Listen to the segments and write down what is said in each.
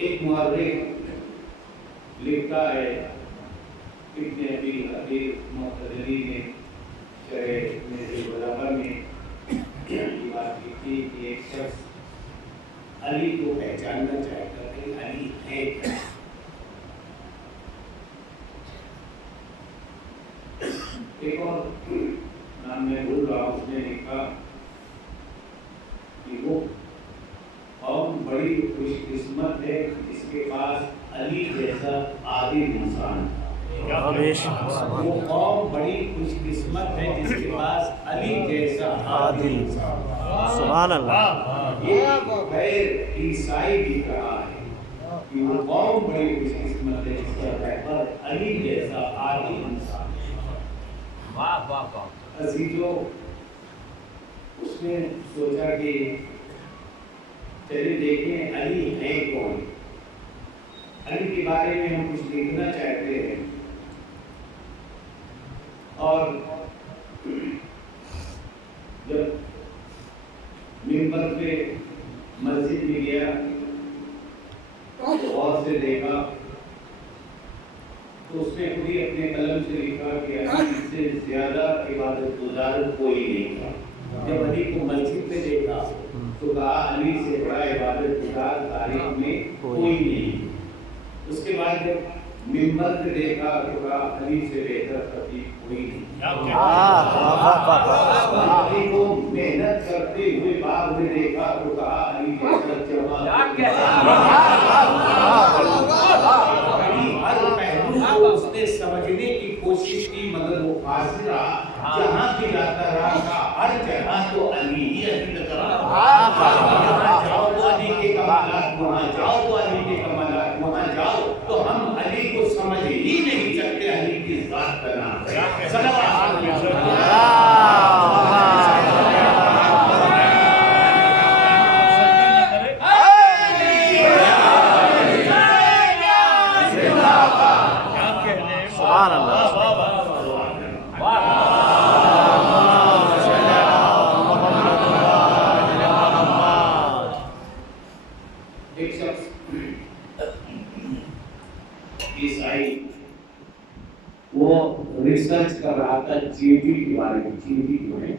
एक मुअर्रिख लिखता है इब्न अबी मुअत्तज़िली ने शरह मेरे बलागा में ये बात लिखी कि एक शख्स अली को पहचानना चाहता है कि अली है क्या। एक और नाम मैं भूल रहा हूँ, उसने लिखा कि वो कौम बड़ी खुशकिस्मत है जिसके पास अली जैसा आदिल इंसान था। वो कौम बड़ी खुशकिस्मत है जिसके पास अली जैसा आदिल इंसान। सुभान अल्लाह। ये गैर ईसाई भी कहा है कि वो कौम बड़ी खुशकिस्मत है जिसके पास अली जैसा आदिल इंसान। वाह वाह वाह। अजीजों, उसने सोचा कि चलिए देखें अली है कौन। अली के बारे में हम कुछ लिखना चाहते हैं और जब मिंबर पे मस्जिद में गया तो और से देखा तो उसने खुद ही अपने कलम से लिखा कि अली से ज्यादा इबादत गुजार कोई नहीं था। जब अली को मस्जिद पे देखा तो कहा अली से बड़ा इबादत गुजार तारीख में कोई नहीं। उसके बाद जब मिंबर पे देखा तो कहा अली से बेहतर खतीब कोई नहीं। मेहनत करते हुए बाप ने देखा तो कहा अली जैसा जवान हर पहलू को उसने समझने की कोशिश की, मगर वो फासिल रहा। जहाँ भी जाता रहा हर जगह तो अली ही अली नजर यहाँ जाओ तो अली के कमालात, वहाँ जाओ तो अली के कमालात, वहाँ जाओ तो हम अली को समझ ही नहीं सकते। अली की जात का नाम है सल्लल्लाहु अलैहि वसल्लम। वो रिसर्च कर रहा था चींटी के बारे में। चींटी जो है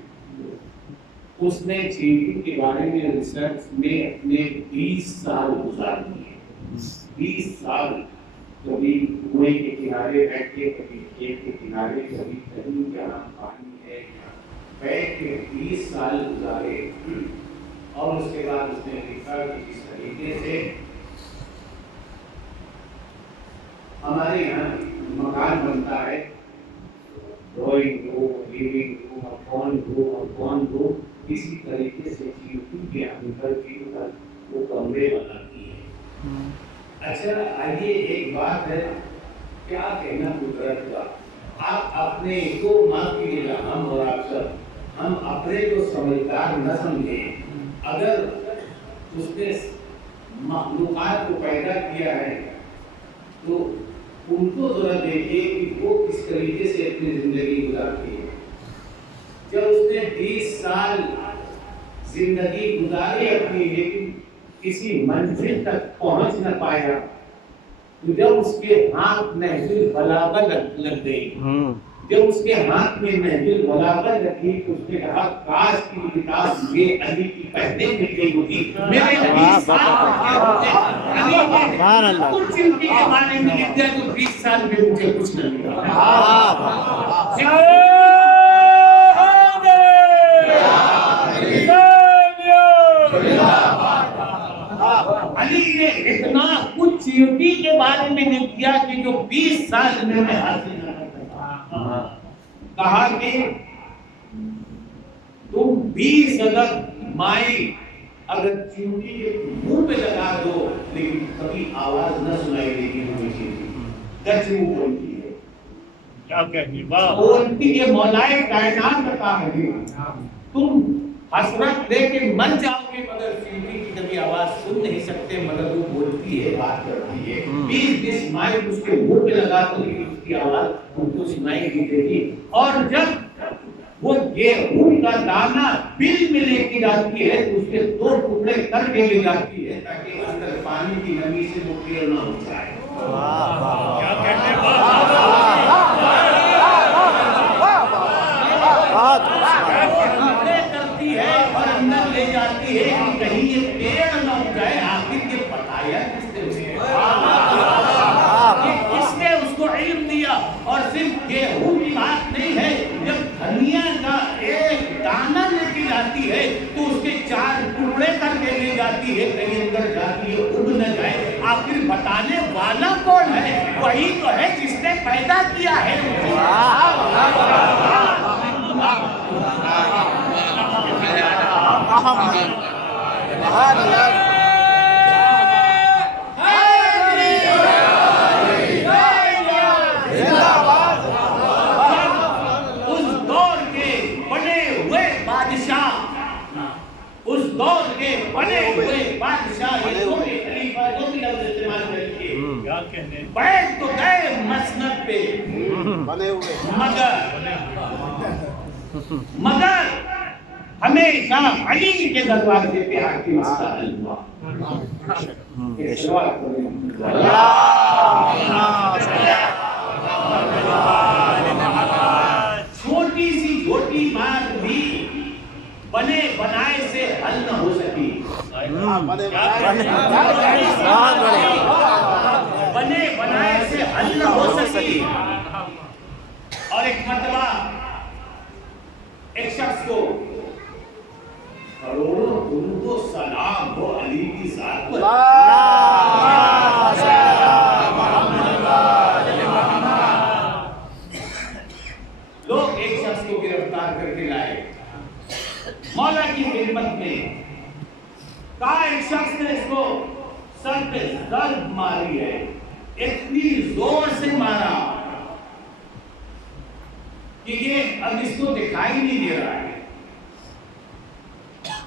उसने चींटी के बारे में रिसर्च में अपने 20 साल गुजार दिए। 20 साल कभी कुएं के किनारे बैठ के, कभी खेत के किनारे, कभी कहीं जहाँ पानी है बैठ के 20 साल गुजारे। और उसके बाद उसने लिखा कि इस तरीके से हमारे यहाँ मकान बनता है, ड्राइंग रूम, लिविंग रूम, कौन रूम, इसी तरीके से चींटी के अंदर की वो कमरे बनाती है। अच्छा, आइए एक बात है, क्या कहना कुदरत का। आप अपने को माफ कीजिएगा, हम और आप सब, हम अपने को समझदार न समझें। अगर उसने मखलूकात को पैदा किया है तो उनको जरा देखिए कि वो किस तरीके से अपनी जिंदगी गुजारती है। जब उसने 20 साल जिंदगी गुजारी अपनी, लेकिन किसी मंजिल तक पहुंच न पाया, तो जब उसके हाथ महफिल बलागत लग गई, जब उसके हाथ में महफिल बलागत लगी, तो उसने कहा काश की किताब ये अली की पहले मिल गई होती। मेरे नबी कुछ इनके बारे में लिख दिया तो 20 साल में मुझे कुछ न मिला। अली ने इतना कुछ चींटी के बारे में लिख दिया कि जो 20 साल में मैं हासिल न कर सका। कहा कि तुम 20 अदद माई अगर चींटी के मुंह पे लगा दो, लेकिन कभी आवाज न सुनाई देगी हमें चींटी। दस मुंह बोलती है, क्या कहनी बात बोलती है। मौलाए कायनात का है, तुम हसरत लेके मर जाओगे मगर चींटी की कभी आवाज सुन नहीं सकते, मगर वो बोलती है, बात करती है। 20 माइल उसके मुंह पे लगा तो उसकी आवाज उनको सुनाई नहीं देगी। और जब वो गेहूं का दाना बिल में लेके जाती है तो उसके 2 टुकड़े करके ले जाती है ताकि अंदर पानी की नमी से वो टेढ़ ना हो जाए। क्या कहते हैं और अंदर ले जाती है कि कहीं ये पेड़ न हो जाए। आखिर ये बताया किसने उसको इल्म दिया। और सिर्फ गेहूं की बात नहीं है, जब धनिया का एक दाना लेके जाती है तो उसके 4 टुकड़े करके ले जाती है, कहीं अंदर जाती है उग न जाए। आखिर बताने वाला कौन है? वही तो है जिसने पैदा किया है। उस दौर के बने हुए बादशाह, उस दौर के बने हुए बादशाह इस्तेमाल करके बैठ तो गए मसनद पे, मगर हमेशा अली के दरवाजे पे आके मसला हुआ। छोटी सी छोटी बात भी बने बनाए से हल न हो सकी। बने बनाए से हल न हो सकी। और एक मर्तबा एक शख्स को एक शख्स को गिरफ्तार करके लाए मौला की खिदमत में। कहा एक शख्स ने इसको सर पे दर्द मारी है, इतनी जोर से मारा कि ये अब इसको दिखाई नहीं दे रहा है,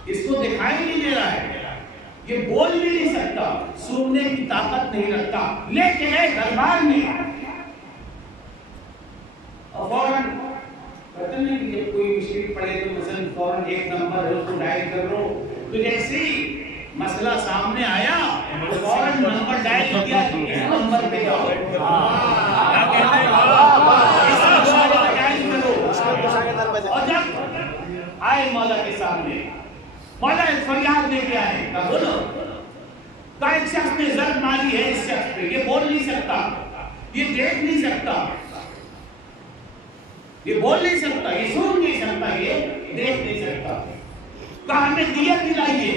इसको दिखाई नहीं दे रहा है, ये बोल भी नहीं सकता, सुनने की ताकत नहीं रखता। लेके गए दरबार में और फौरन कहते नहीं कि जब कोई मुश्किल पड़े तो मसलन फौरन एक नंबर है उसको डायल कर लो। तो जैसे ही मसला सामने आया तो फौरन नंबर डायल किया, इस नंबर पे जाओ, और जब आए मौला के सामने, मौला एक फरियाद लेके आए, कहा बोलो, कहा एक शख्स ने जर्ब मारी है इस शख्स पे, ये बोल नहीं सकता, ये देख नहीं सकता, ये बोल नहीं सकता, ये सुन नहीं सकता, ये देख नहीं सकता, कहा हमें दियत दिलाइए।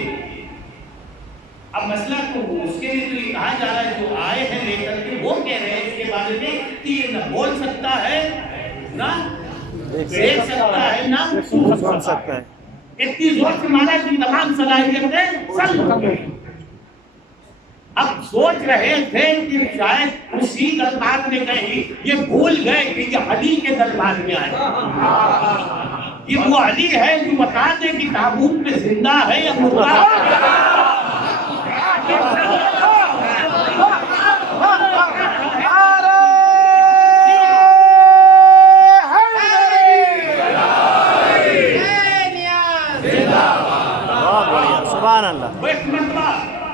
अब मसला तो उसके लिए तो ये कहा जा रहा है, जो आए हैं लेकर के वो कह रहे हैं इसके बारे में कि ये न बोल सकता है ना देख सकता है ना सुन सकता है। इतनी जोर से मारा कि तमाम सलाहियतें सब। अब सोच रहे थे कि शायद उसी दरबार में गए, ये भूल गए कि ये अली के दरबार में आए, ये वो अली है जो बता दे कि ताबूत में जिंदा है या मुर्दा।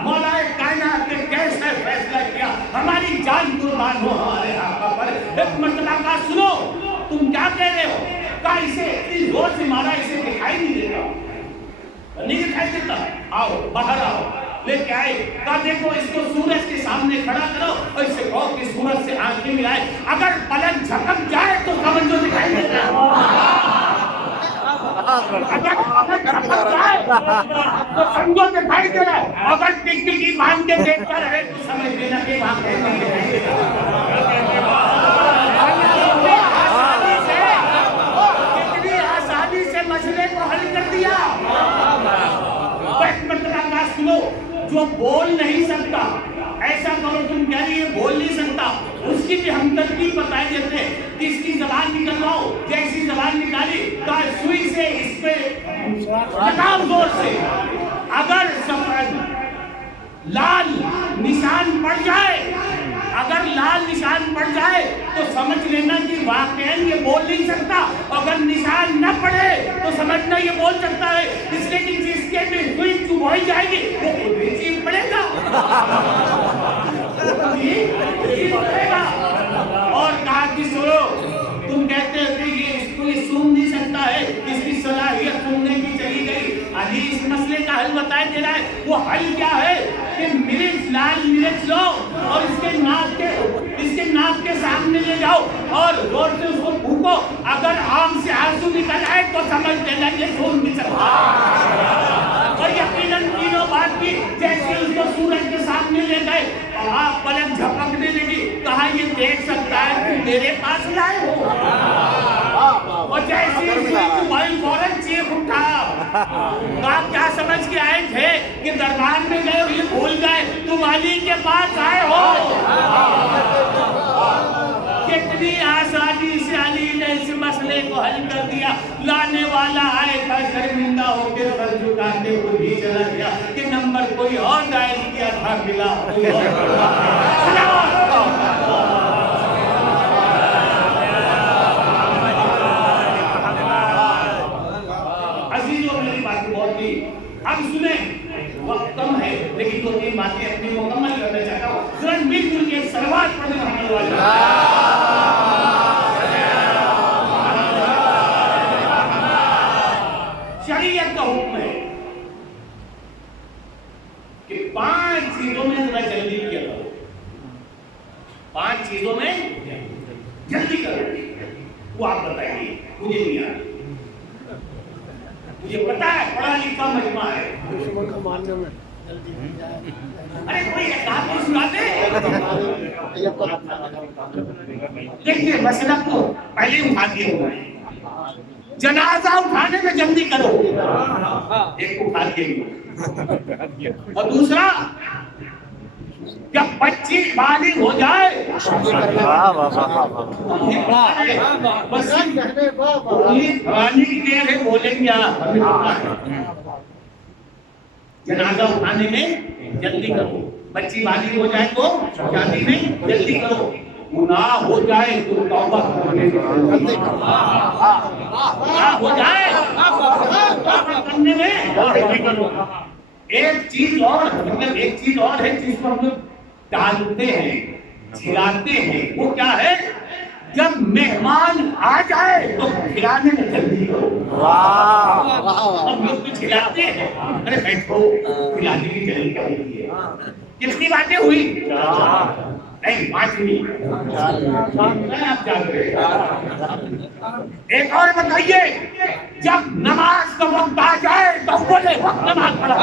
मौलाए कायनात ने कैसे फैसला किया, हमारी जान कुर्बान हो हमारे आका पर। एक मसला का सुनो, तुम क्या कह रहे हो? कहा इसे इतनी जोर से मारा, इसे दिखाई नहीं देता, नहीं दिखाई देता, आओ बाहर आओ। लेके आए, कहा देखो इसको सूरज के सामने खड़ा करो और इसे कहो कि सूरज से आंखें मिलाए, अगर पलक झपक जाए तो समझो दिखाई देता है, तो समझो दिखाई दे रहा है, अगर टिकटिकी बांध के देखता रहे तो समझ लेना कि वहां कितनी आसानी से मसले को हल कर दिया। सुनो, जो बोल नहीं सकता, ऐसा करो तुम कह रही है बोल नहीं सकता, उसकी भी हमदर्दी बताई देते कि इसकी जबान निकलवाओ, जैसी जबान निकाली तो सुई से इस पे लगाओ जोर से, अगर सफेद लाल निशान पड़ जाए, अगर लाल निशान पड़ जाए तो समझ लेना कि वाकई ये बोल नहीं सकता, अगर निशान न पड़े तो समझना ये बोल सकता है, इसलिए कि जिसके भी सुई चुभाई जाएगी वो खुद ही चीज पड़ेगा और कहा कि सुनो, तुम कहते हो कि ये इसको ये सुन नहीं सकता है, इसकी सलाहियत सुनने की चली गई। अली इस मसले का हल बताया दे रहा है, वो हल क्या है कि मिर्च, लाल मिर्च लो और इसके नाक के सामने ले जाओ और जोर से उसको फूको, अगर आंख से आंसू निकल आए तो समझ लेना ये सुन नहीं सकता। और यकीनन तीनों बात की, जैसे उसको सूरज के सामने ले गए और आप पलक झपकने लगी, कहा ये देख सकता है कि मेरे पास लाए हो, और जैसे मोबाइल फौरन चीख उठा, आप क्या समझ के आए थे कि दरबार में गए, ये भूल गए तुम अली के पास आए हो। कितनी आसानी से अली ने इस मसले को हल कर दिया। लाने वाला आए था शर्मिंदा होकर सर झुकाते हुए भी चला गया कि नंबर कोई और डायल किया था, मिला कोई और। अजीजों, मेरी बात बहुत थी, अब सुने, वक्त कम है लेकिन दो तीन बातें अपनी मुकम्मल करना चाहता हूँ। तुरंत मिलजुल के सलवात पढ़ने मोहम्मद वाले। शरीयत का हुक्म है कि 5 चीजों में जरा जल्दी किया करो, 5 चीजों में जल्दी करो। वो आप बताइए, मुझे नहीं आता, मुझे पता है पढ़ा लिखा मजमा है। अरे कोई एक बात तो सुना दे। देखिए मसला को पहले उठा दिया हुआ है, जनाजा उठाने में जल्दी करो। एक उठा दिए। और दूसरा, जब बच्ची बालिग हो जाए, बस की देर है, बोलेंगे जनाजा उठाने में जल्दी करो। बच्ची बालिग हो जाए तो शादी में जल्दी करो। गुनाह हो जाए तो तौबा करने में। एक चीज और, मतलब एक चीज और है जिसको हम लोग टालते हैं, खिलाते हैं, वो क्या है? जब मेहमान आ जाए तो खिलाने में जल्दी करो। हम लोग तो खिलाते हैं, अरे बैठो, खिलाने की जल्दी करेंगे। कितनी बातें हुई? नहीं, 5वीं। आप जान रहे। एक और बताइए, जब नमाज का वक्त आ जाए तो बोले वक्त नमाज पढ़ो।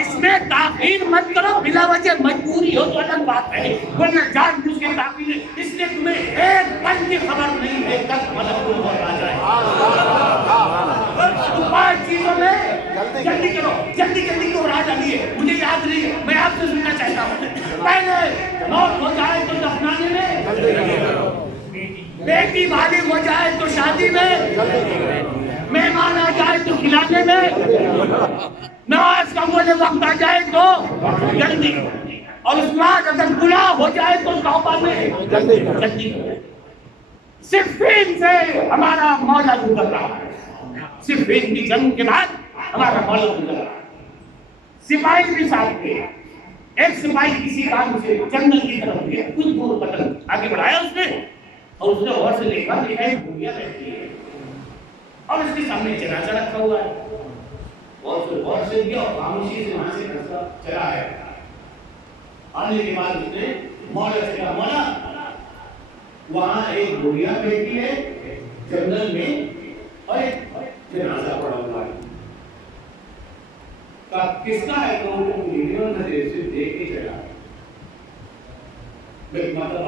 इसमें ताखीर मत करो, बिला वजह मजबूरी हो तो अलग बात है, वरना जानबूझ के ताखीर है। इसलिए तुम्हें एक पल की खबर नहीं है कब मलकुल मौत आ जाए। तो 5 चीजों में जल्दी करो, जल्दी जल्दी को उड़ा डालिए। मुझे याद नहीं है, मैं आपसे सुनना चाहता हूँ। पहले मौत हो जाए तो दफनाने में, बेटी बालिग हो जाए तो शादी में, मेहमान आ जाए तो खिलाने में, नमाज का बोले वक्त आ जाए तो जल्दी, और उसके बाद अगर गुनाह हो जाए तो तौबा में जल्दी। सिर्फीन से हमारा मौला गुजर रहा है। सिर्फीन की जंग के बाद हमारा मौला गुजर रहा है। सिपाही भी साथ थे। एक सिपाही किसी काम से जंगल की तरफ गया, कुछ दूर कदम आगे बढ़ाया उसने, और उसने गौर से देखा कि एक भूमिया बैठी है और उसके सामने जनाजा रखा हुआ है। और उसने गौर से दिया और खामोशी से वहां से रास्ता चला आया। आने के बाद उसने मौला से कहा, मौला वहां एक भूमिया बैठी है जंगल में और एक जनाजा पड़ा हुआ है, किसका है? तो वीडियो नजर से देख के चला। मतलब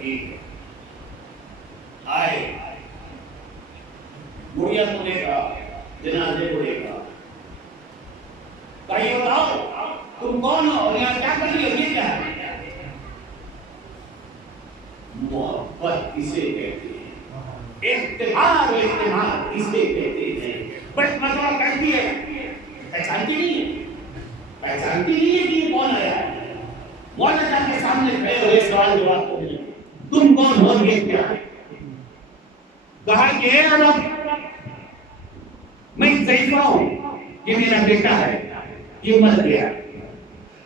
ठीक है, आए बुढ़िया को देखा, जनाजे को देखा, कहिए बताओ तुम कौन हो और यहाँ क्या कर रही हो? ये क्या है? मोहब्बत इसे कहते हैं, इख्तियार इसे कहते हैं। बस मतलब कहती है, पहचानती नहीं है, पहचानती नहीं है कि ये कौन आया है। मौला जाके सामने खड़े हुए सवाल जवाब को मिले, तुम कौन हो, ये क्या है? कहा कि हे रब, मैं ज़ईफ़ा हूं, ये मेरा बेटा है, ये मर गया,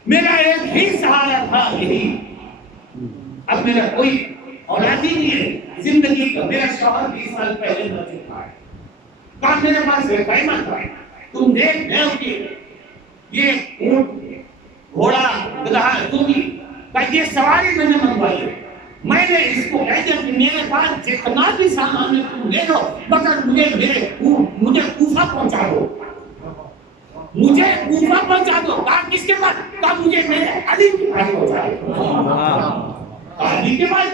मेरा एक ही सहारा था यही, अब मेरा कोई औलाद ही नहीं है जिंदगी का। मेरा शौहर 20 साल पहले मर चुका है। कहा मेरे पास रिफाइनमेंट था, तुम देख रहे हो कि ये ऊंट, घोड़ा, गधा, तुम का ये सवारी मैंने मंगवाई है। मैंने इसको कह दिया कि मेरे पास जितना भी सामान है तुम ले लो, मगर मुझे कूफा पहुंचा दो, मुझे कूफा पहुंचा दो। कहा किसके पास? कहा मुझे मेरे अली के पास पहुंचा दो। अली के पास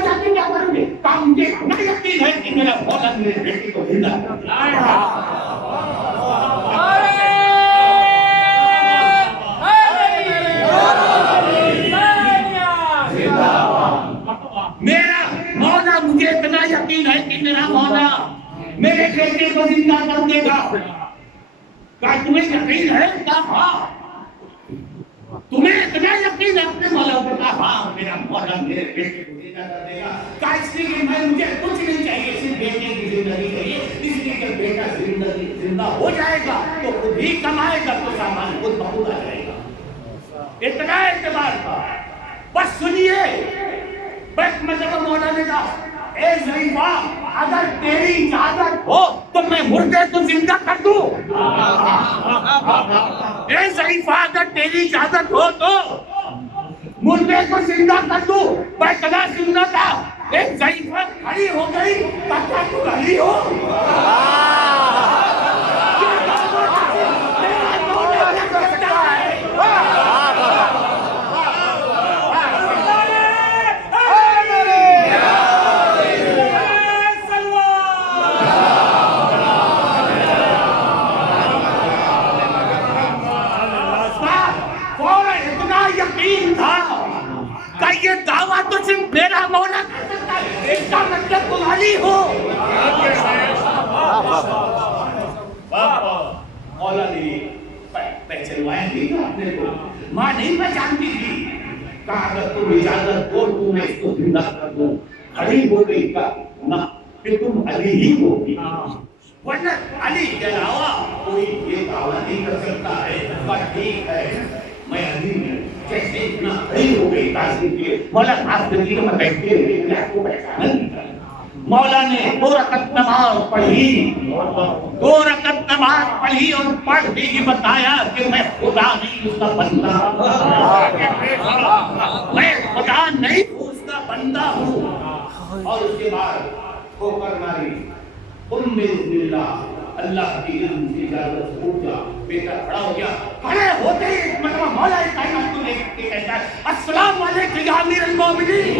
जाके क्या करोगे? कहा मुझे इतना यकीन है कि मेरा मौला मेरे बेटे को जिंदा कर देगा। मेरा मौला, मुझे इतना यकीन है कि मेरा मौला मेरे बेटे को जिंदा कर देगा। क्या तुम्हें यकीन है? क्या? हाँ। तुम्हें इतना यकीन है अपने मौला पर? कहा हाँ, मेरा मौला मेरे बेटे को जिंदा कर देगा। क्या? इसलिए मैं, मुझे कुछ नहीं चाहिए, सिर्फ बेटे की जिंदगी चाहिए। इसलिए जब बेटा जिंदा हो जाएगा तो खुद ही कमाएगा, तो सामान खुद बहुत आ जाएगा। इतना एतबार था। बस सुनिए, बस मतलब मौला ने कहा, ए ज़ईफ़ा, अगर तेरी इजाजत हो तो मैं मुर्दे को जिंदा कर दूं। ए ज़ईफ़ा, अगर तेरी इजाजत हो तो मुर्दे को जिंदा कर दूं। मैं कदा जिंदा था। एक ज़ईफ़ा खड़ी हो गई, पता तू खड़ी हो। माँ नहीं पहचानती थी। कहा अगर तुम इजाजत दो तो मैं इसको जिंदा कर दूं। खड़ी हो गई का ना कि तुम अली ही होगी, वरना अली के अलावा कोई ये दावा नहीं कर सकता है। बस ठीक है मैं अली हूं। जैसे इतना खड़ी हो गई ताज़ी के मौला खास गली में बैठे हुए आपको पहचाना नहीं। मौला ने 2 रकअत नमाज पढ़ी, 2 रकअत नमाज पढ़ी और पढ़ के ही बताया कि मैं खुदा नहीं उसका बंदा, मैं खुदा नहीं उसका बंदा हूँ। और उसके बाद ठोकर मारी, अल्लाह की इजाजत से उठ जा। बेटा खड़ा हो गया, खड़े होते ही मतलब मौला कायनात को देख के कहता है अस्सलाम वालेकुम या अमीरुल मोमिनीन।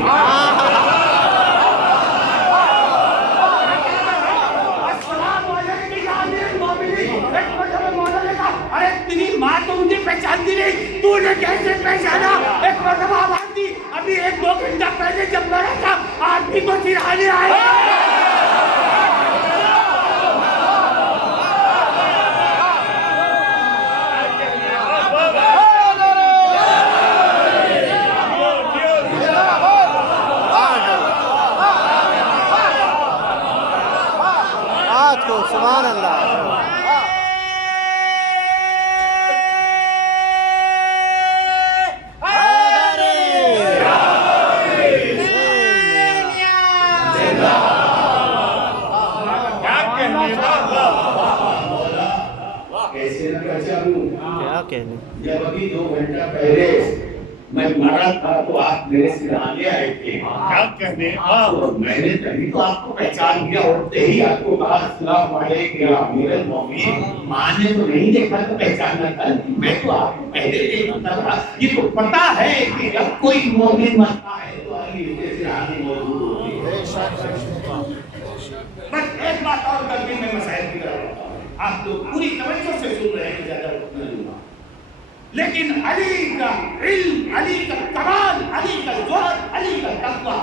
अरे तेरी माँ तो मुझे पहचानती नहीं, तूने कैसे पहचाना? एक मरतबा आवाज़ दी, अभी 1-2 घंटा पहले जब मरा था आदमी को चिढ़ाने आए। सुभान अल्लाह। कैसे न पहचानूं? क्या कहने? जब अभी 2 घंटा पहले मैं मरा था तो आप मेरे सिरहाने आए थे। क्या कहने? तो मैंने तभी तो आपको पहचान लिया। उठते ही आपको कहा अस्सलाम वालेकुम या अमीरुल मोमिनीन। माँ ने तो नहीं देखा तो पहचाना था, मैं तो आपको पहले देखता था। ये तो पता है कि जब कोई मोमिन मरता है तो अली के सिरहाने मौजूद होते हैं। बस एक बात और करके मैं मसाइल की तरफ आप लोग पूरी तवज्जो से सुन रहे हैं, ज्यादा रुकना दूंगा। लेकिन अली का इल्म, अली का कमाल, अली का ज़ोहर, अली का तक़वा,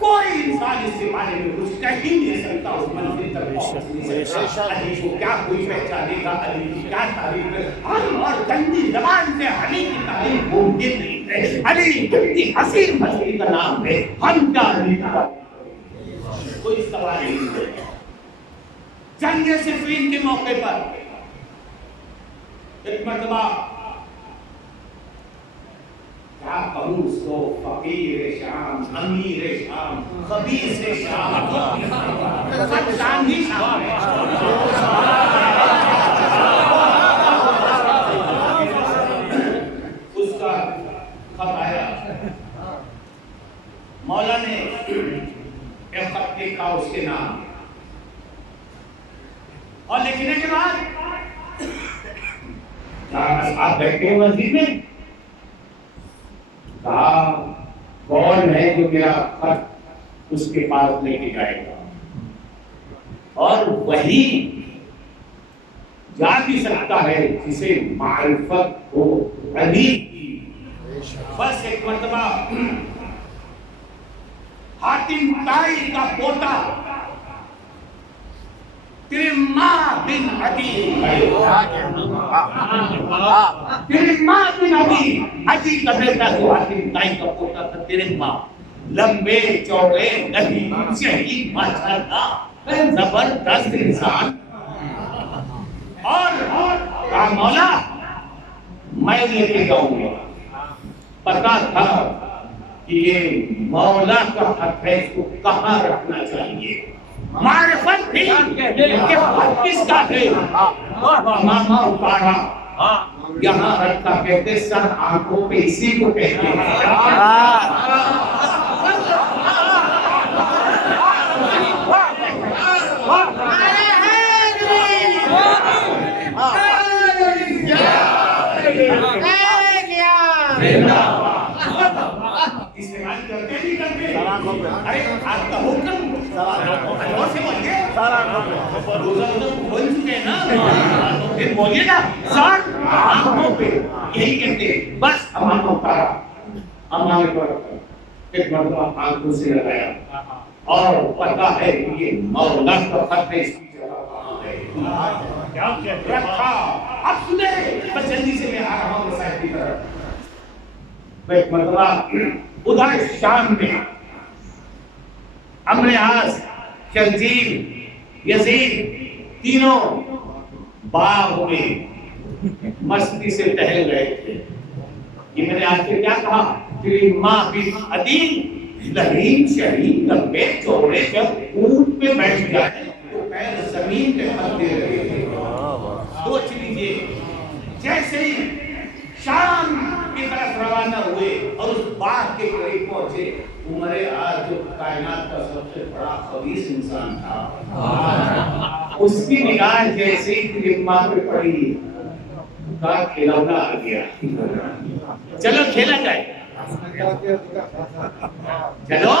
कोई इंसान इसके बारे में कुछ कह ही नहीं सकता। उस मंजिल तक पहुंचने से अली को क्या कोई पहचानेगा? अली की क्या तारीफ है? हम और गंदी ज़बान से अली की तारीफ मुमकिन नहीं है। अली कितनी हसीन हस्ती का नाम है, हम क्या अली का कोई सवाल नहीं है। जंग सिफ़ीन के मौके पर एक मरतबा क्या कहूँ उसको, फकीर शाम, अमीर शाम, खबीस शाम, सब शाम ही शाम है। उसका खत आया, मौला ने एक खत लिखा उसके नाम और लिखने के बाद आप बैठे मस्जिद में, कहा कौन है जो मेरा खत उसके पास लेके जाएगा? और वही जा भी सकता है जिसे मारिफत हो अली की। बस एक मर्तबा हातिम ताई का पोता तिरिम्मा बिन अदी, तिरिम्मा बिन अदी का बेटा जो हातिम ताई का पोता था तिरिम्मा, लंबे चौड़े नहीं शहीद माशाअल्लाह जबरदस्त इंसान। और कहा मौला मैं लेके जाऊंगा। पता था कि ये मौला का हक है, इसको कहाँ रखना चाहिए। मारिफत थी कि किसका है। मामा उतारा यहाँ रखा, कहते सर आंखों पे इसी को कहते हैं। इस्तेमाल करते नहीं करते? अरे आपका हुक्म से बोलिए, रोजा बोल चुके हैं ना, फिर बोलिए ना सर आंखों पे, यही कहते हैं। बस हमारा उतारा, हमारे पर एक मरतबा आंखों से लगाया और पता है कि ये मौला का खत है, इसकी जगह कहाँ है रखा। अब सुने, बस जल्दी से मैं आ रहा हूँ साहिब की तरफ। एक मरतबा उधर शाम में अम्रियास, शर्जील, यजीद तीनों बाग में मस्ती से टहल रहे थे। ये मैंने आज से क्या कहा, तेरी माँ भी अदील लहीम शहीद लंबे चौड़े जब ऊंट पे बैठ जाए तो पैर जमीन पे हक दे रहे थे। सोच लीजिए, जैसे ही शाम की तरफ रवाना हुए और उस बाग के करीब पहुंचे, उमरे आज जो कायनात का सबसे बड़ा खबीस इंसान था, उसकी निगाह जैसे ही माँ पे पड़ी का खिलौना आ गया। चलो खेला जाए, चलो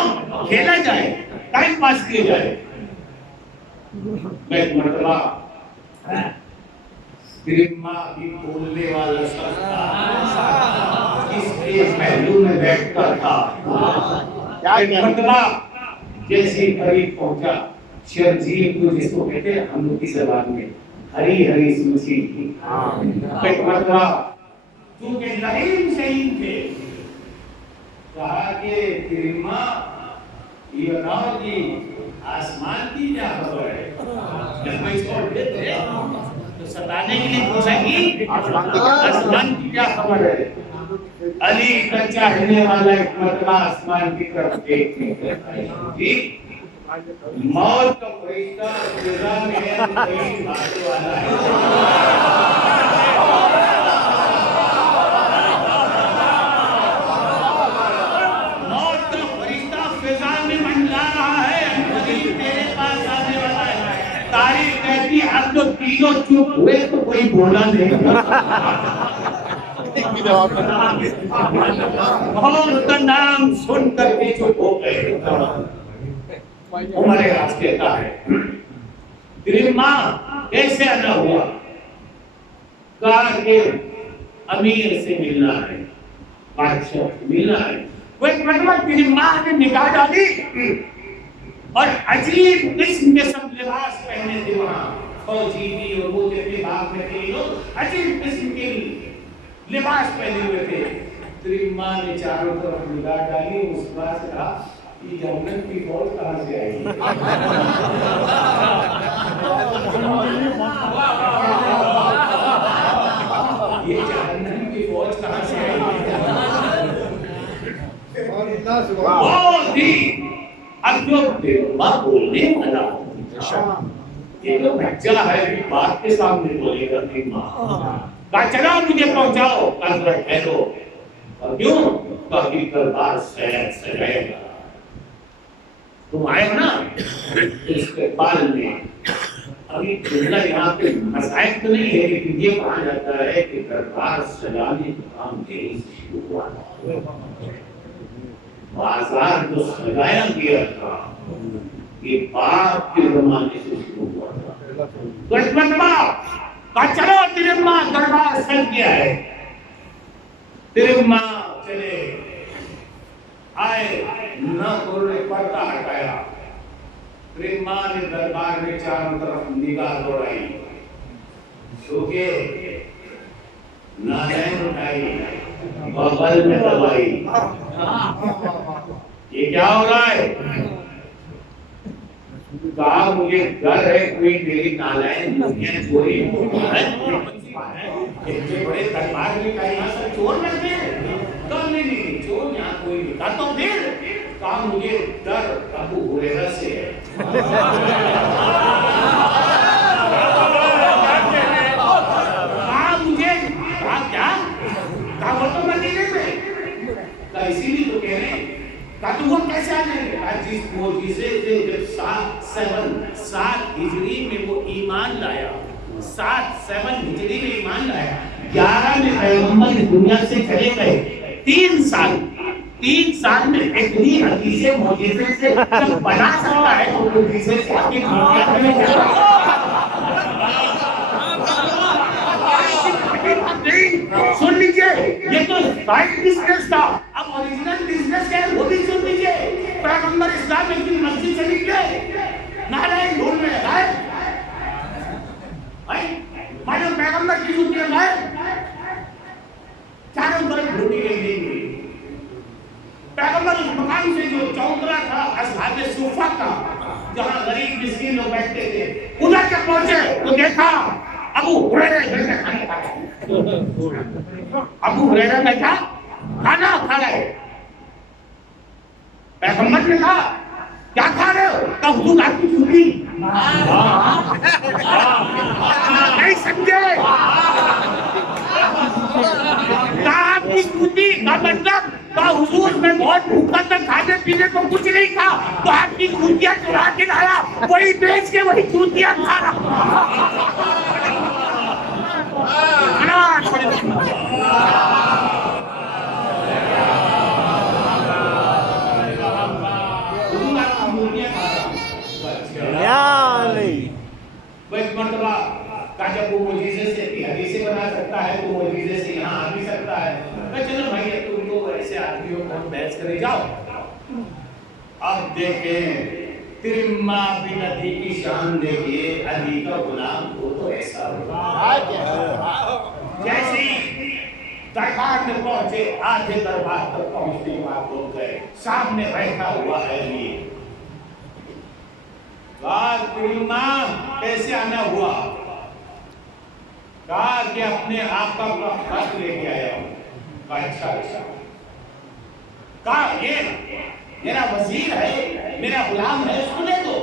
खेला जाए, टाइम पास किया जाए। मैं मरतबा माँ भी बोलने वाला शख्स था, इसके पहलू में बैठता था। मरतबा जैसे करीब पहुंचा, शर्जील को जिसको कहते हैं हम लोग की जबान में हरी हरी सूची थी। मरतबा चूंकि लहीम शहीद थे, कहा कि तेरी माँ ये बताओ कि आसमान की क्या खबर है। जब मैं इसको थे तो सताने के लिए पूछेंगी आसमान की क्या खबर है। अली का चाहने वाला एक मरतबा आसमान की तरफ देखने मौत का फरिश्ता फिजा में कहीं भागने वाला है। मौत का फरिश्ता फिजा में मंडरा रहा है, तेरे पास आने वाला है। तारीख कहती अब तो तीनों चुप हुए तो कोई बोला नहीं। मौत का नाम सुन करके चुप हो गए। हमारे रास्ते का है, तेरी माँ कैसे आना हुआ, कहा कि अमीर से मिलना है, बादशाह से मिलना है। वो एक मतलब तेरी माँ ने निकाह डाली और अजीब किस्म के सब लिबास पहने थे। वहाँ फौजी भी और वो जितने भाग में थे लोग अजीब किस्म के लिबास पहने हुए थे। तेरी माँ ने चारों तरफ निगाह डाली, उस बात से कहा ये जन्नत की फौज कहाँ से आई। ये जन्नत की फौज कहाँ से आई। बहुत ही अब जो बेवफा बोलने वाला, ये तो बच्चा है, बात के सामने बोलेगा। कहा चलो मुझे पहुंचाओ, कल ठहरो। और क्यों, बाकी दरबार सजाएगा। तुम आए हो ना इसके बाल में। अभी जुमला यहाँ पे मसाइल तो नहीं है, लेकिन ये कहा जाता है कि दरबार सजाने का काम यही से शुरू हुआ। बाजार जो सजाया गया था ये बाप के जमाने से शुरू हुआ था। चलो तेरे माँ दरबार सज गया है। तेरे माँ चले आए, न ने पर्दा हटाया। तेरी माँ ने दरबार में चारों तरफ निगाह दौड़ाई, झुके, नारायण उठाई, बगल में दबाई। ये क्या हो रहा है। कहा मुझे डर है कोई मेरी नारायण चोरी इतने बड़े दरबार में कहीं यहाँ सब चोर लगते हैं। तो नहीं चोर यहाँ कोई नहीं था। तो फिर कहा मुझे डर अबू हुरैरा से है। कहा मुझे क्या कहा वो तो मदीने में, कहा इसीलिए तो कह रहे हैं। कहा तो वो कैसे आ जाएंगे। जिस मोजिज़े से जब 7 हिजरी में वो ईमान लाया, 7 हिजरी में ईमान लाया, 11 में पैगंबर दुनिया से चले गए। 3 साल में इतनी हदीसें मोजिज़े से जब बना सकता है तो मोजिज़े से आगे दुनिया में क्या। सुन लीजिए, ये तो साइड बिजनेस था, अब ओरिजिनल बिजनेस क्या है वो भी सुन लीजिए। पैगंबर इस्लाम एक दिन मस्जिद से निकले, नारायण ढूंढ रहे हैं, पैगंबर की जूतियां लाए, चारों तरफ ढूंढी गई नहीं। जो चौतरा था असहाबे सूफा का, जहाँ गरीब मिस्कीन लोग बैठते थे, उधर तक पहुंचे तो देखा अबू हुरैरा बैठा खाना खा रहा है। अबू हुरैरा बैठा खाना खा रहा है। पैगंबर ने कहा क्या खा रहे हो? तो हुजूर आपकी चूड़ी। नहीं समझे? आपकी चूड़ी का मतलब तो हुजूर मैं बहुत भूखा था, खाने पीने को कुछ नहीं था, तो आपकी चूतियां चुरा के लाया, वही बेच के वही चूतियां खा रहा। मर्तबा का जब वो मुजीजे से हदीसें बना सकता है तो मुजीजे से यहाँ आ भी सकता है। मैं चलो भाई तुम तो ऐसे आदमी हो, कौन बहस करे, जाओ। अब देखें तिरम्मा बिन अली की शान देखिए, अली का गुलाम हो तो ऐसा होगा। जैसे दरबार में पहुंचे, आधे दरबार तक पहुंचने के बाद बोल गए, सामने बैठा हुआ है अली। कैसे आना हुआ? कहा कि अपने आका का खत लेके आया हूं। अच्छा अच्छा। कहा ये मेरा वजीर है, मेरा गुलाम है, उसको ले दो।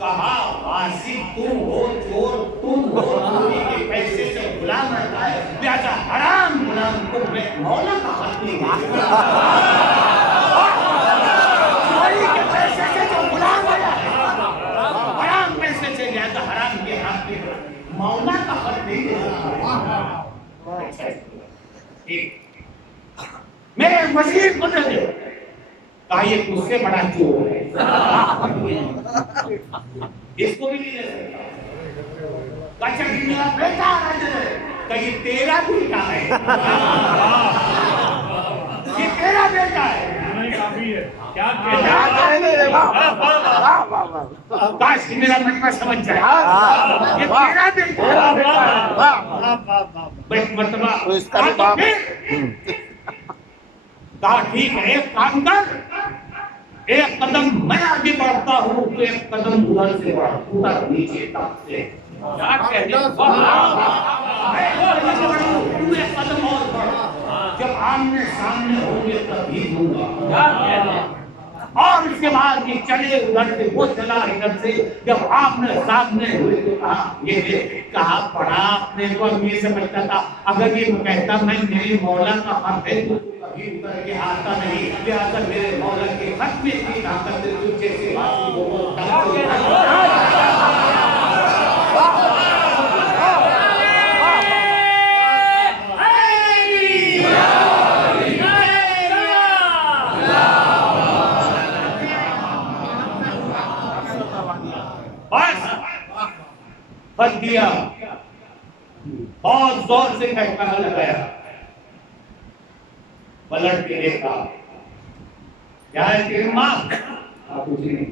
कहा वासिफ तुम हो, चोर तुम हो, चोरी के पैसे से गुलाम रखा है, लिहाजा हराम गुलाम को मैं मौला का खत नहीं दूंगा। चोरी के पैसे से जो गुलाम आया है, हराम पैसे से लिहाजा हराम के हाथ में मौला का खत नहीं देगा। मेरे वजीर को दे दो। कहा ये मुझसे बड़ा चोर है, इसको भी नहीं ले सकता। कहा कि मेरा बेटा कहीं तेरा बेटा है, ये तेरा बेटा है। क्या काश मेरा मतलब समझ जाए, ये तेरा बेटा मरतबा। कहा ठीक है, एक काम कर, एक कदम मैं आगे बढ़ता हूँ तो एक कदम उधर से बढ़, उधर नीचे तक से। क्या कहते हैं? एक कदम और बढ़, जब आमने सामने होंगे तभी दूंगा। क्या कहते हैं? और इसके बाद ये चले उधर से, वो चला इधर से। जब आपने सामने हुए तो कहा ये कहा पढ़ा आपने को ये समझता था, अगर ये कहता मैं मेरे मौला का हक है तो कभी उतर के आता नहीं, लिहाजा मेरे मौला के हक में इतनी ताकत है तुझे से फट दिया, बहुत जोर से कहना लगाया, पलट के देखा, क्या है तेरी मां? कुछ नहीं।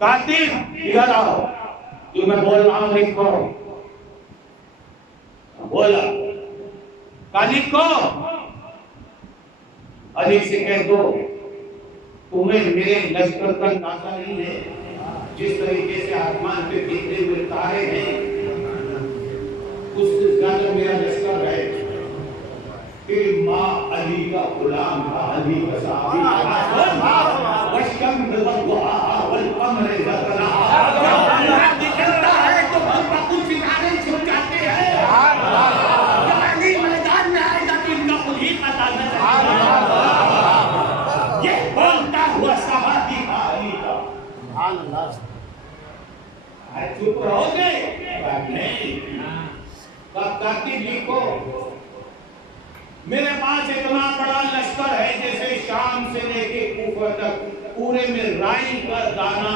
कातिल इधर आओ, जो मैं बोल रहा हूं लिखो। बोला का लिखो, अली से कह दो तुम्हें मेरे लश्कर का अंदाजा नहीं है, जिस तरीके से आसमान पे बिखरे हुए तारे हैं उससे ज्यादा मेरा लश्कर है। तेरी माँ अली का गुलाम था, अली का साथी निकलता है तो कुछ सितारे छुप जाते हैं। जब अली मैदान में आएगा तो इनका खुद ही पता न चलेगा। ये बोलता हुआ सहाबी था अली का। चुप रहोगे? नहीं। लिखो मेरे पास इतना बड़ा लश्कर है जैसे शाम से लेके कूफा तक पूरे में राई का दाना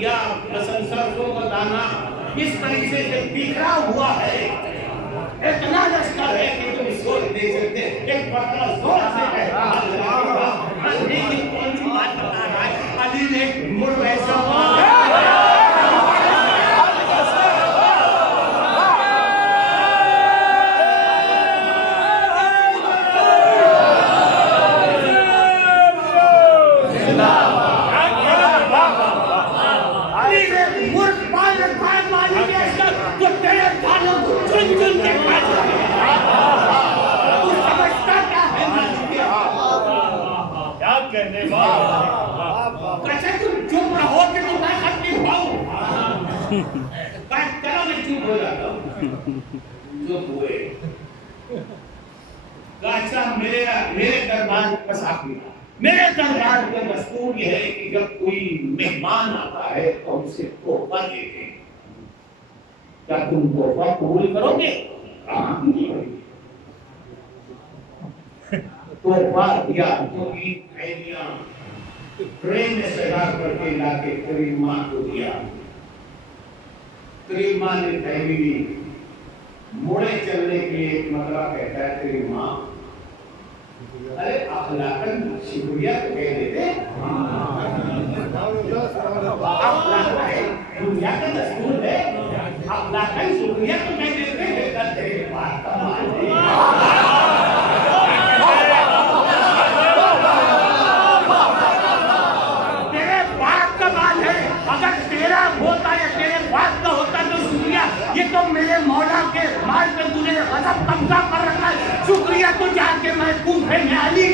या सरसों का दाना इस तरीके से बिखरा हुआ है। इतना लश्कर है कि तुम सोच नहीं सकते। एक बंदा जोर से कहता अली कौन सी बात बता रहा है? अली ने मुड़ ऐसा कहने कैसे तुम चुप रहो कि तुम मैं खत नहीं पाऊं। चलो मैं चुप हो जाता हूँ। चुप हुए। अच्छा मेरे दरबार का साथी मेरे दरबार का दस्तूर यह है कि जब कोई मेहमान आता है तो उसे तोहफा देते हैं। क्या तुम तोहफा कबूल करोगे? तोहफा दिया तो ईद थैलियां ट्रेन में सजा करके लाके करीम माँ को दिया। करीम माँ ने थैली ली। मोड़े चलने के लिए एक मतला कहता है करीम माँ, अरे अखलाकन शुक्रिया तो कह देते। दुनिया का दस्तूर है, अखलाकन शुक्रिया तो कह देते। तेरे बात का होता या तेरे बात का होता तो शुक्रिया। ये तो मेरे मौला के माल पे तूने गजब कब्जा कर रखा है। शुक्रिया तो जाके मैं कूफे में अली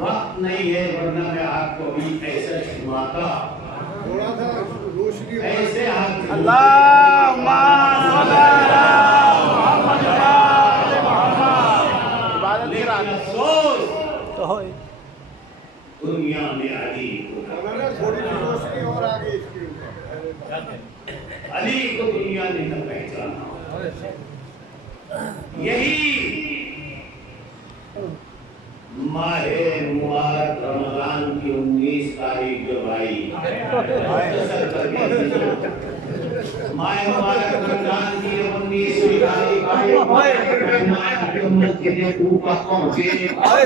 वक्त नहीं है, वरना मैं आपको अभी ऐसा सुनाता। थोड़ा सा रोशनी ऐसे आप अफसोस दुनिया में अली थोड़ी रोशनी और आगे इसके अली को दुनिया ने न पहचाना। यही माहे मुबारक रमजान की 19 तारीख जब आई, माहे मुबारक रमजान की 19 तारीख आई, मस्जिद कूफा पहुंचे और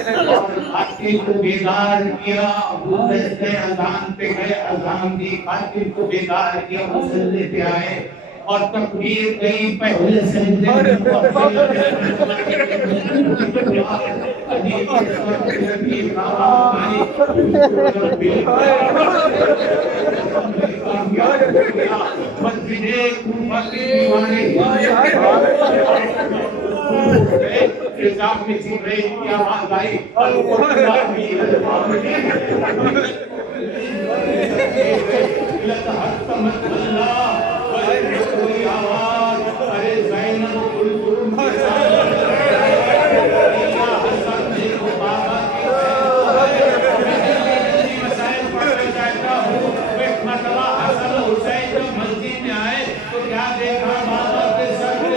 खातिब को बेदार किया। गुलदस्ते अजान पे गए, अजान दी, खातिब को बेदार किया, मुसल्ले पे आए और तकबीर गई पहले सजदे में। कोई आवाज, अरे ज़ैनब कुलसुम मसाइल पढ़ने जाता हूँ। एक मसला हसन हुसैन जब मस्जिद में आए तो क्या देखा, बाबा के सर पे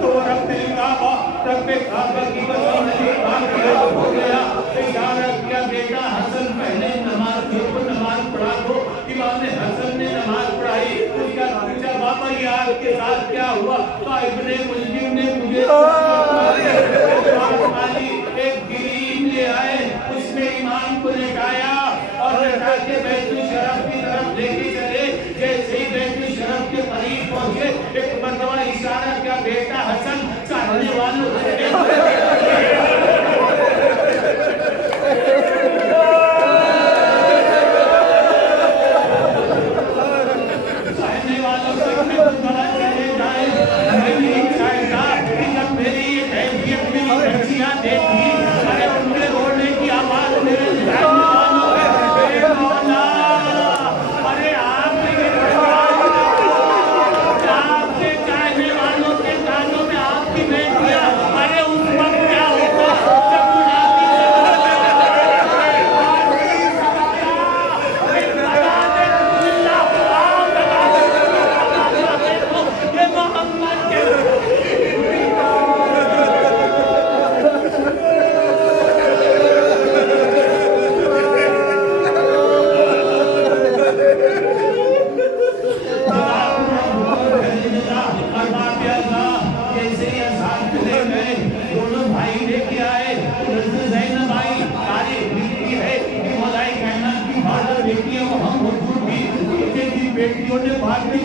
तो रब्बे काबा रब्बे काबा की हो गया। इशारा किया, बेटा हसन पहले नमाज पढ़ा दो। इमाम हसन ने नमाज पढ़ाई। उसका पूछा, बाबा ये आपके साथ क्या हुआ? तो इब्ने मुल्जिम ने मुझे एक गिरीम ले आए, उसमें इमाम को लेटाया और लेटा के बैतुल शरफ की तरफ लेके चले। जैसे ही बैतुल शरफ के करीब पहुंचे, एक मरतबा इशारा किया, बेटा हसन चाहने वालों उस बेटियों ने भाग की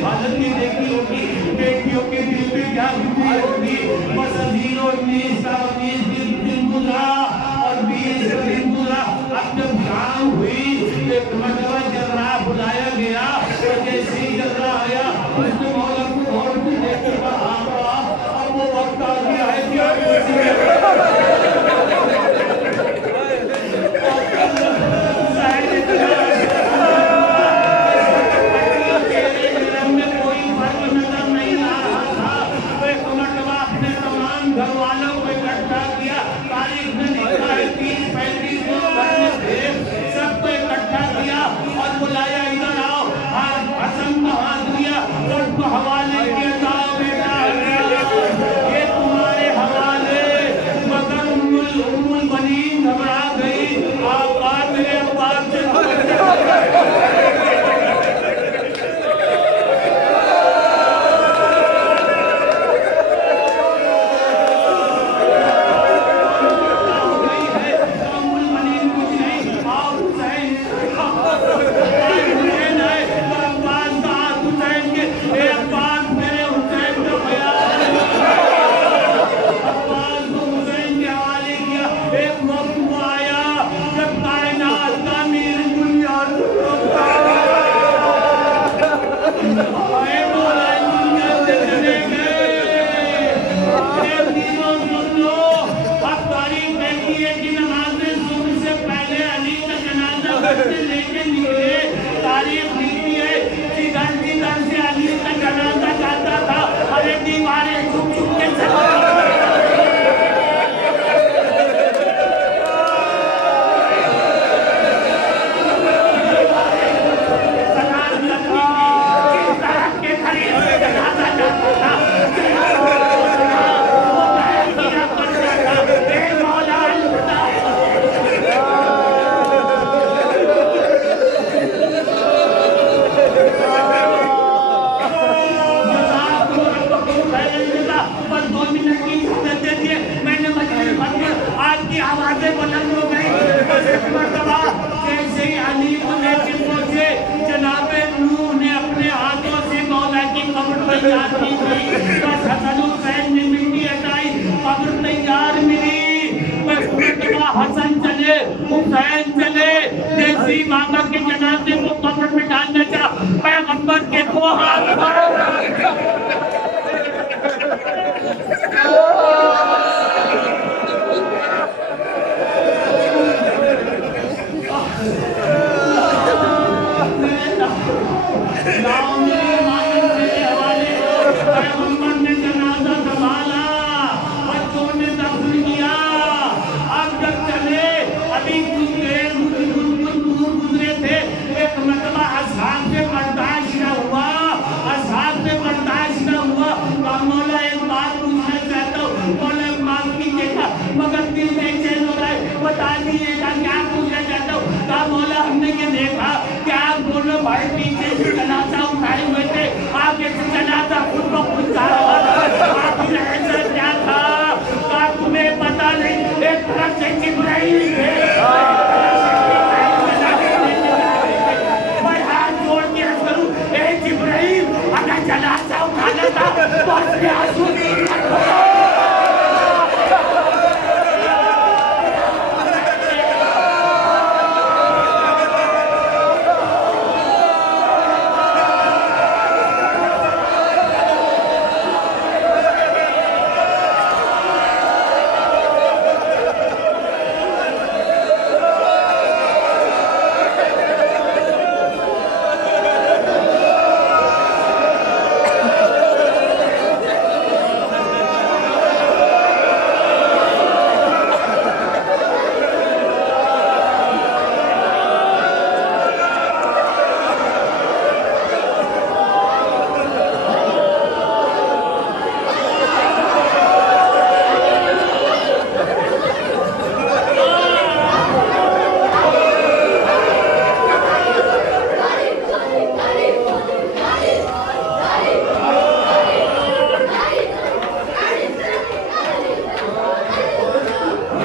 हालत नहीं देखी होगी, बेटियों के दिल पे क्या बीती होगी। बस 19 का 19 दिन गुजरा और 20 दिन गुजरा। अब जब शाम हुई एक मरतबा जर्रा बुलाया गया और जैसे ही जर्रा आया उसने मौला को और भी देख कहा अब वो वक्त आ गया है कि घर वालों को इकट्ठा किया। तारीख में लिखा है 30-35 सबको इकट्ठा किया और बुलाया, इधर आओ। हसन का हाथ दिया, सबको हवाले किया, जाओ बेटा ये तुम्हारे हवाले। मगर उम्मुल बनीन घबरा गई, आका मेरे अब्बास से हसन चले, हुसैन चले, देसी मामा के जनाजे को कब्र में डालने का पैगंबर के को हाथ भाई पीछे जनाजा उठाए हुए